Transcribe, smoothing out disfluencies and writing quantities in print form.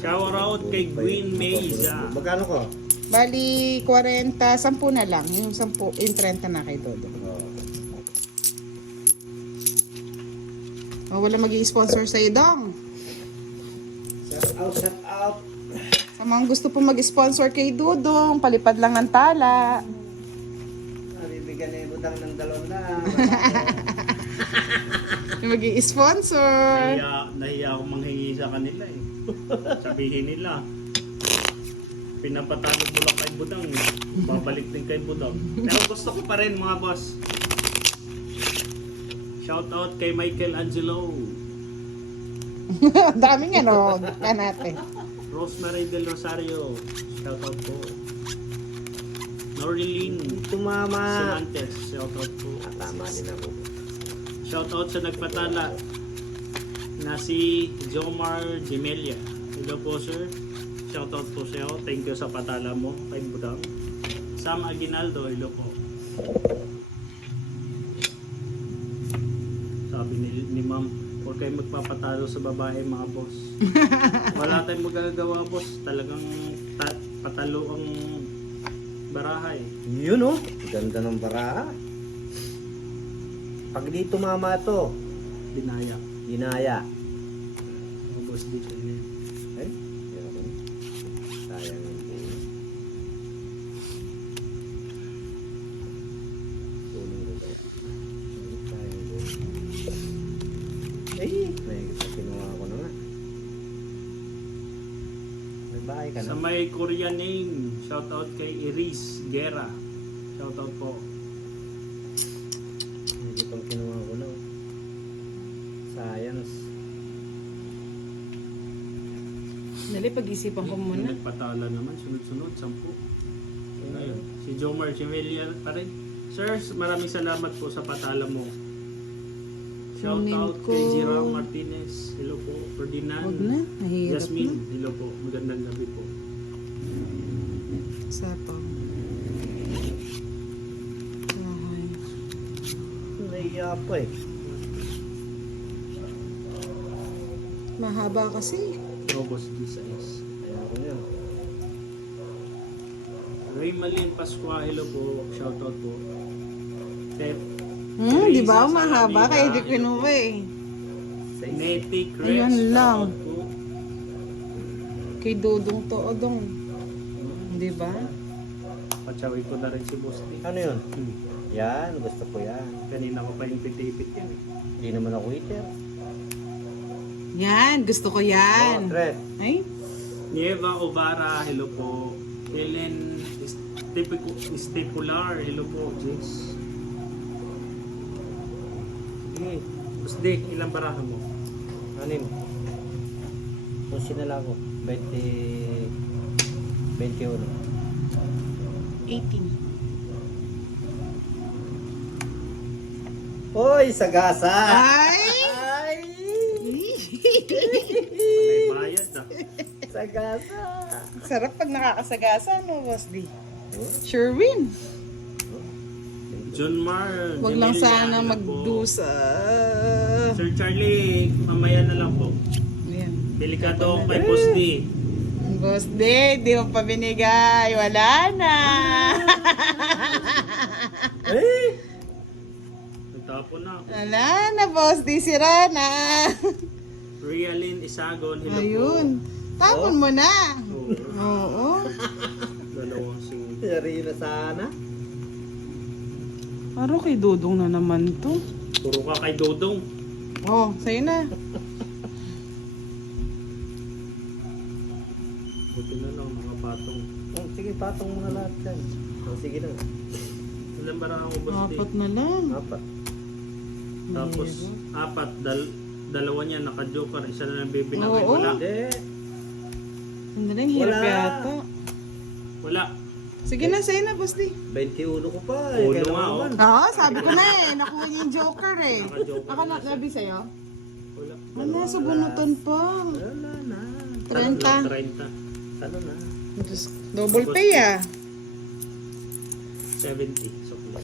Shower out kay Gwen Meza. Magkano ko? Bali, 40, 10 na lang. Yung 10, yung 30 na kay Dodo. Oh, wala mag-i-sponsor sa'yo, Dong. Shout out. Sa mga gusto po mag-sponsor kay Dudong, palipad lang ng tala. Bibigyan na yung budang ng dalon na. Yung mag-i-sponsor. Nahiya akong manghingi sa kanila eh. Sabihin nila, pinapatalo mo lang kay Budang eh. Babalik din kay Budang. Pero gusto ko pa rin mga boss. Shout out kay Michael Angelo. Daming ano, na natin. Rosemary Del Rosario. Shout out po. Norilyn Tumama. Simantes. Shout out po. Tama din ako. Shout out sa nagpatala na si Jomar Gemelia. Hello po sir. Shout out po sa iyo. Thank you sa patala mo kay Budang. Sam Aguinaldo. Hello po. Sabi ni ma'am, huwag kayo magpapatalo sa babae mga boss. Wala tayong magagawa boss. Talagang patalo ang barahay. Yun oh. Ganda ng baraha. Pag di tumama to, Dinaya. ginaya. Mga boss dito yun. Ay, yan ako. Sayang yun. Tulong ko ba? Sayang yun. Ay, may kinuha ko na nga. May bahay ka Sa na. may Korean name, shout out kay Iris Guerra. Shout out po. Hindi pang kinuha ko na. Science. Dali, pag-isipan ko Yung muna. nagpatala naman, sunod-sunod, 10. Ayun, si Jomar Gemelia pa rin. Sir, maraming salamat po sa patala mo. Shout Kunin out ko. kay Jiram Martinez. Hello po. Ferdinand. Huwag na, nahirap Yasmin. na. Hello po. Magandang gabi po. Sa pa. Bahay. Naiya pa eh. Mahaba kasi. Robos Disais. Kaya ko yan. Raymalin Pascua. Hello po. Shout out po. Tet. Di ba? Teresa Mahaba Salamina. kaya di kinuha eh. Netic Rex. Ayan lang. Shout out po. Kay Dudong to, o Dong. Di ba? Patsaway ko na rin si Boss D. Ano yun? Yan, gusto ko yan. Kanina ko pa yung pitipit yan. Hindi naman ako eater. Yan, gusto ko yan. Tres. Ay, Nieva Ovara, hello po. Helen Stipular, hello po. Jace. Sige. Boss D, ilang baraha mo? Anim. Kung sinala ko, 21. 18. Hoy, sagasa! Ay! Ay! May bayad ah. Sagasa! Sarap pag nakakasagasa, no, Boss D? Oh, Sure win. John Mar. Huwag lang Gemelia, sana hello po. magdusa. Sir Charlie, mamaya na lang po. Ayan. Delikado kay Boss D. Boss D, di mo pa binigay. Wala na. Eh! Nagtapon na ako. Wala na, Boss D. Sira na. Rialyn Isagon, hello Ayun. Tapon mo na. po. Oo. Dalawang sing. Yari na sana. Paro kay Dudong na naman to. Puro ka kay Dodong. Oh, sa'yo na. Buti na lang mga patong. Oh, sige, patong mga lahat dyan. Oh, sige na. Ilang baraha mo Boss D? Apat na lang. Apat. Tapos apat, dalawa niya naka-joker, isa na lang bibinawin. Oo. Wala. Hindi. Hindi na, hirap Wala. yata. Wala. Sige na, sa'yo na, Boss D. 21 ko pa. Uno Kaya nga, naman. Oo, sabi ko na eh. Nakuha niya yung joker eh. Naka-joker Ako na, na siya. nabi sa'yo? Wala. Ano, subunutan pa. Wala na. 30. 30. Ano na? Double pay ah. 70.